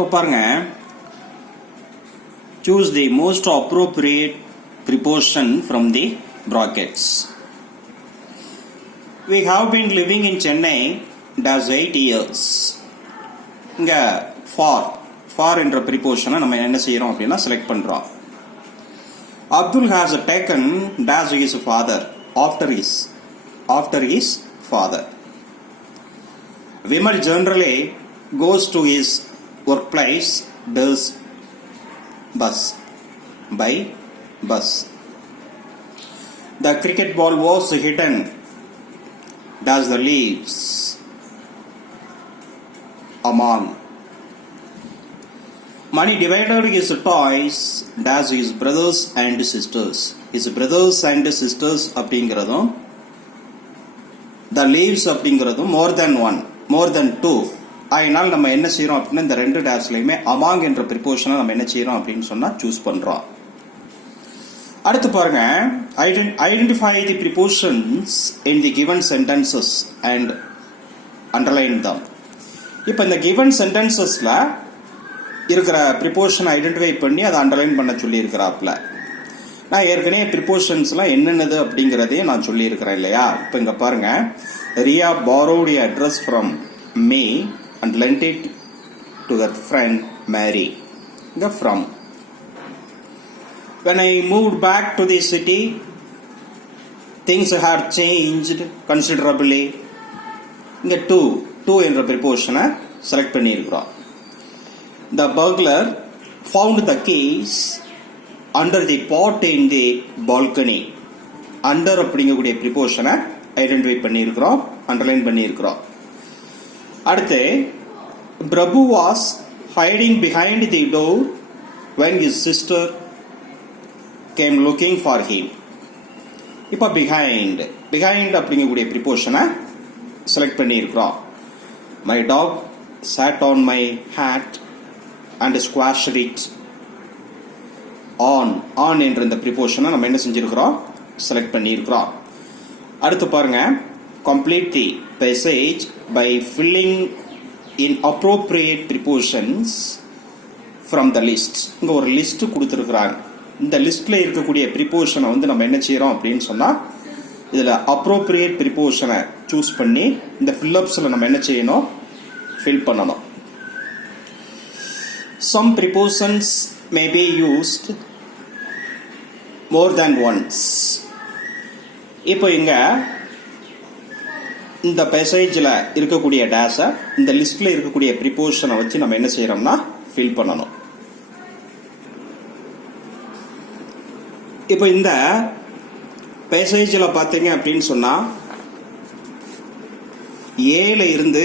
இப்போ பாருங்க, choose the most appropriate preposition from the brackets. We have been living in Chennai does 8 years. இங்க for என்ற preposition நம்ம என்ன செய்யறோம் அப்படின்னா செலக்ட் பண்றோம். Abdul has taken dash his father after his father. Vimal generally goes to his workplace by bus. The cricket ball was hidden does the leaves among. Money divided his toys does his brothers and sisters. His brothers and sisters அப்படிங்கிறதும் the leaves அப்படிங்கிறதும் more than two. அதனால் நம்ம என்ன செய்யறோம் அப்படின்னா இந்த ரெண்டு டேஷ்லையுமே among என்ற ப்ரிப்போஷனை நம்ம என்ன செய்யறோம் அப்படின்னு சொன்னா சூஸ் பண்றோம். அடுத்து பாருங்க, identify the prepositions in the given sentences and underline them. இப்போ இந்த கிவன் சென்டென்சஸ்ல இருக்கிற ப்ரிப்போஷனை ஐடென்டிஃபை பண்ணி அதை அண்டர்லைன் பண்ண சொல்லி இருக்கிறாப்ல. நான் ஏற்கனவே ப்ரிப்போஷன்ஸ்லாம் என்னென்னது அப்படிங்கிறதையும் நான் சொல்லி இருக்கிறேன் இல்லையா. இப்போ இங்க பாருங்க, Riya borrowed a address from me and lent it to her friend Mary. The from. When I moved back to the city, things had changed considerably. இங்க to என்ற preposition select பண்ணியிருக்கிறோம். The burglar found the keys under the pot in the balcony. Under அப்படிங்கக்கூடிய preposition identify பண்ணியிருக்கிறோம், underline பண்ணியிருக்கிறோம். அடுத்து, Prabhu was hiding behind the door when his sister came looking for him. இப்போ behind அப்படிங்கக்கூடிய preposition select பண்ணியிருக்கிறோம். My dog sat on my hat and squashed it. on என்ற இந்த preposition நம்ம என்ன செஞ்சிருக்கிறோம், செலக்ட் பண்ணியிருக்கிறோம். அடுத்து பாருங்க, complete the passage by filling in appropriate prepositions from the list. இங்க ஒரு லிஸ்ட் கொடுத்திருக்காங்க. இந்த லிஸ்ட்ல இருக்கக்கூடிய preposition வந்து நம்ம என்ன செய்யறோம் அப்படின்னு சொன்னா இதுல appropriate preposition சூஸ் பண்ணி இந்த fill upsல நம்ம என்ன செய்யணும், fill பண்ணணும். Some prepositions may be used more than once. இப்போ இங்க இந்த பேசேஜில் இருக்கக்கூடிய டேஷை இந்த லிஸ்ட்ல இருக்கக்கூடிய ப்ரிப்போசிஷனை வச்சு நம்ம என்ன செய்யறோம்னா ஃபில் பண்ணணும். இப்போ இந்த பேசேஜில் பார்த்தீங்க அப்படின்னு சொன்னா ஏல இருந்து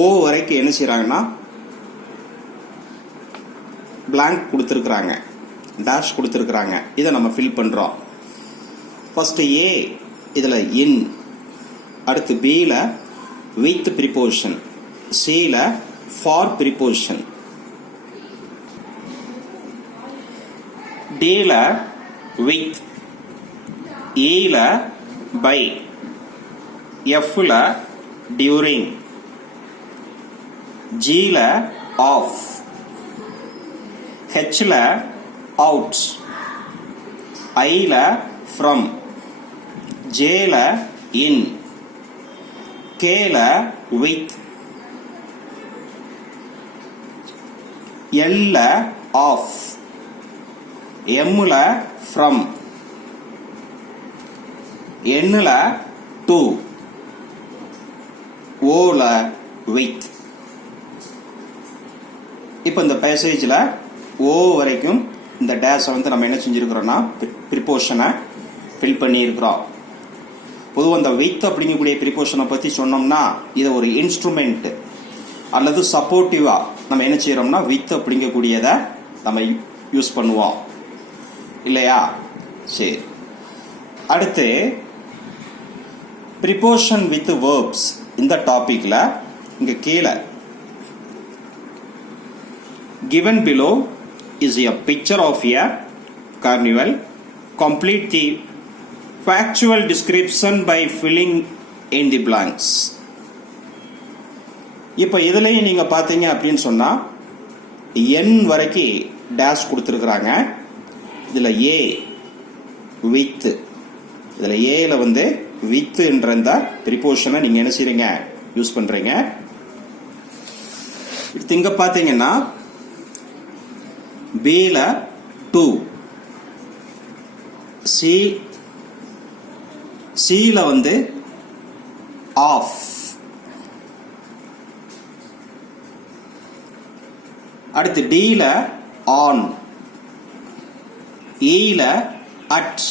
ஓ வரைக்கும் என்ன செய்யறாங்கன்னா blank கொடுத்துருக்குறாங்க, டேஷ் கொடுத்துருக்குறாங்க. இதை நம்ம ஃபில் பண்றோம். ஃபர்ஸ்ட் ஏ இதுல இன், அடுத்து பில வித் ப்ரிப்போசிஷன், சில ஃபார் ப்ரிப்போசிஷன், டில வித், ஈல பை, எஃப்ல டியூரிங், ஜில ஆஃப், ஹெச்ல அவுட், ஐல ஃப்ரம், ஜேல இன், கேல வித், எல்ல ஆஃப், எம்ல ஃப்ரம், என்னல டு, ஓல வித். இப்போ இந்த பேசேஜ்ல ஓ வரைக்கும் இந்த டேஷை வந்து நம்ம என்ன செஞ்சிருக்கிறோம்னா ப்ரிப்போஷனை ஃபில் பண்ணியிருக்கிறோம். பொதுவாக இந்த வித் அப்படிங்கக்கூடிய ப்ரிப்போஷனை பற்றி சொன்னோம்னா இதை ஒரு இன்ஸ்ட்ருமெண்ட் அல்லது சப்போர்ட்டிவா நம்ம என்ன செய்யறோம்னா வித் அப்படிங்கக்கூடியதை நம்ம யூஸ் பண்ணுவோம் இல்லையா. சரி, அடுத்து ப்ரிப்போஷன் வித் வேர்ப்ஸ். இந்த டாபிக்ல இங்க கீழே given below is a picture of a carnival. Complete the factual description by filling in the blanks. இப்போ இதுலயும் நீங்க பாத்தீங்க அப்படின்னு சொன்னா n வரைக்கும் டேஷ் கொடுத்துருக்குறாங்க. இதில் ஏ வித், இதில் ஏல வந்து வித் என்ற இந்த ப்ரிபோஷனை நீங்கள் என்ன செய்றீங்க, யூஸ் பண்ணுறீங்க. இங்க பார்த்தீங்கன்னா பில 2, சில வந்து ஆஃப், அடுத்து டில ஆன், ஈல அட்,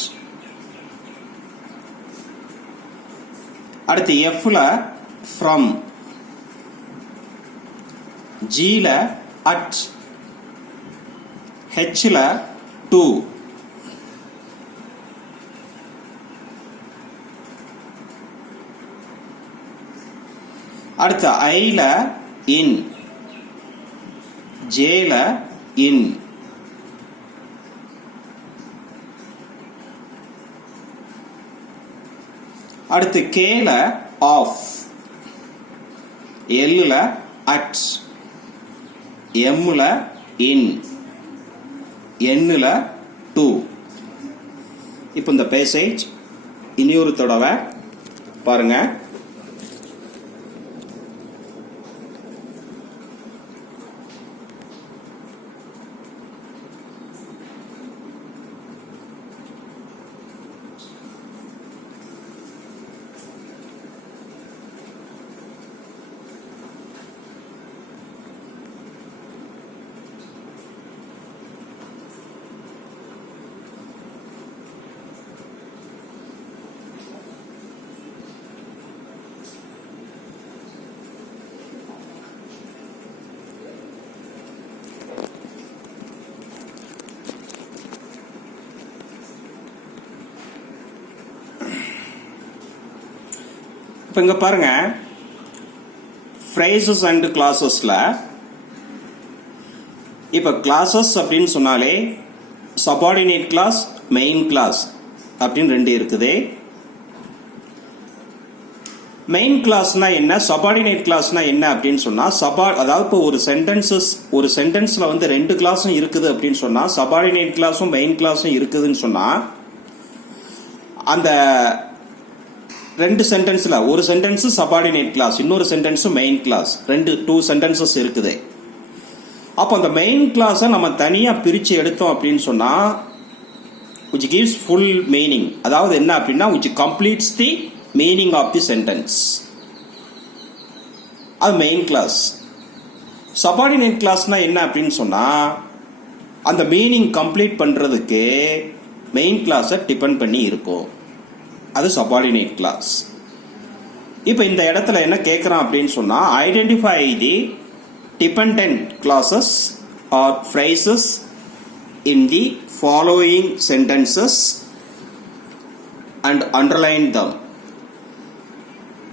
அடுத்து எஃப்ல ஃப்ரம், ஜில அட், ஹெச்ல டு, அடுத்து ஐல இன், ஜேல இன், அடுத்து கேல ஆஃப், எல்ல அட், எம்ல இன், எண்ணுல டு. இப்போ இந்த பேசேஜ் இன்னொரு தடவை பாருங்க. இப்போ இங்க பாருங்க, phrases and classesல இப்போ classes அப்படின்னு சொன்னாலே subordinate class, main class அப்படின்னு ரெண்டு இருக்குது. மெயின் கிளாஸ்னா என்ன, சபார்டினேட் கிளாஸ்னா என்ன அப்படின்னு சொன்னா, அதாவது இப்போ ஒரு சென்டென்ஸ்ல வந்து ரெண்டு கிளாஸும் இருக்குது அப்படின்னு சொன்னா, சபார்டினேட் கிளாஸும் மெயின் கிளாஸும் இருக்குதுன்னு சொன்னா, அந்த ரெண்டு சென்டென்ஸ்ல ஒரு சென்டென்ஸ் சபார்டினேட் கிளாஸ், இன்னொரு sentence main clause, two sentences இருக்குது. அப்போ அந்த மெயின் கிளாஸை நம்ம தனியா பிரிச்சு எடுத்தோம் அப்படின்னு சொன்னா, which gives full meaning, அதாவது என்ன அப்படின்னா which completes the meaning of the sentence, அது மெயின் கிளாஸ். சபார்டினேட் கிளாஸ்னா என்ன அப்படின்னு சொன்னா, அந்த மீனிங் கம்ப்ளீட் பண்றதுக்கு மெயின் கிளாஸை டிபெண்ட் பண்ணி இருக்கும், அது சபார்டினேட் கிளாஸ். இப்போ இந்த இடத்துல என்ன கேட்குறான் அப்படின்னு சொன்னா, identify the dependent clauses are phrases in the following sentences and underline them.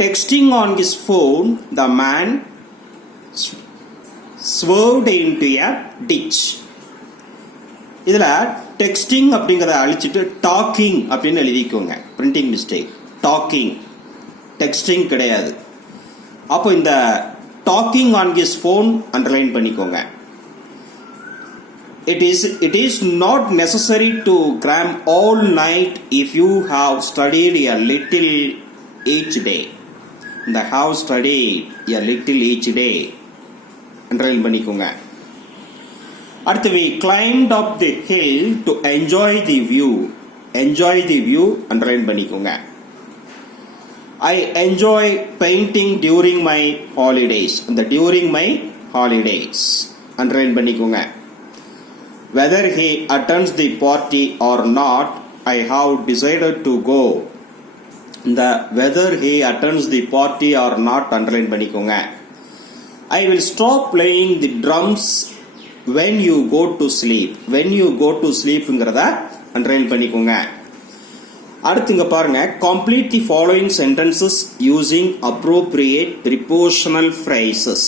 Texting on his phone, the man swerved into a ditch. இதுல டெக்ஸ்டிங் அப்படிங்கறத அழிச்சிட்டு டாக்கிங் அப்படின்னு எழுதிக்கோங்க, பிரிண்டிங் மிஸ்டேக். டாக்கிங், டெக்ஸ்டிங் கிடையாது. அப்போ இந்த docking on his phone underline பண்ணிக்கோங்க. It is not necessary to cram all night if you have studied a little each day. இந்த have studied a little each day underline பண்ணிக்கோங்க. அடுத்து we climbed up the hill to enjoy the view. Enjoy the view underline பண்ணிக்கோங்க. I enjoy painting during my holidays. இந்த during my holidays underline பண்ணிக்கோங்க. Whether he attends the party or not, I have decided to go. இந்த whether he attends the party or not underline பண்ணிக்கோங்க. I will stop playing the drums when you go to sleep. When you go to sleepங்கிறத underline பண்ணிக்கோங்க. அடுத்து இங்க பாருங்க, complete the following sentences using appropriate prepositional phrases.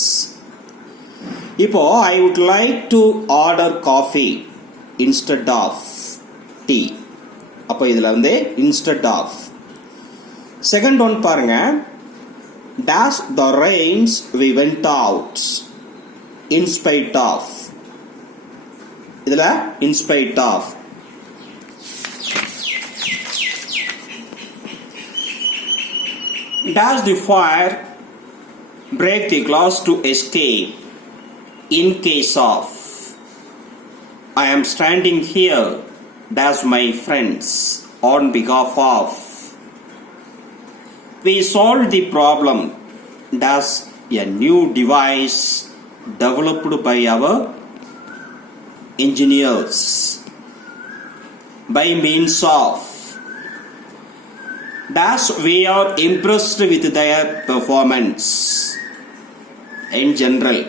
இப்போ I would like to order coffee instead of tea. அப்போ இதுல வந்து instead of. Second one பாருங்க, dash the rains we went out in spite of. இதுல in spite of. Dash the fire break the glass to escape in case of. I am standing here dash my friends on behalf of. We solved the problem dash a new device developed by our engineers by means of. Dash we are impressed with their performance. In general,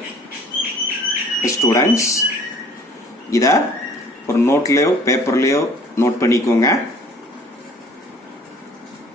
students, இத ஒரு நோட்லயோ பேப்பர்லயோ note பண்ணிக்கோங்க.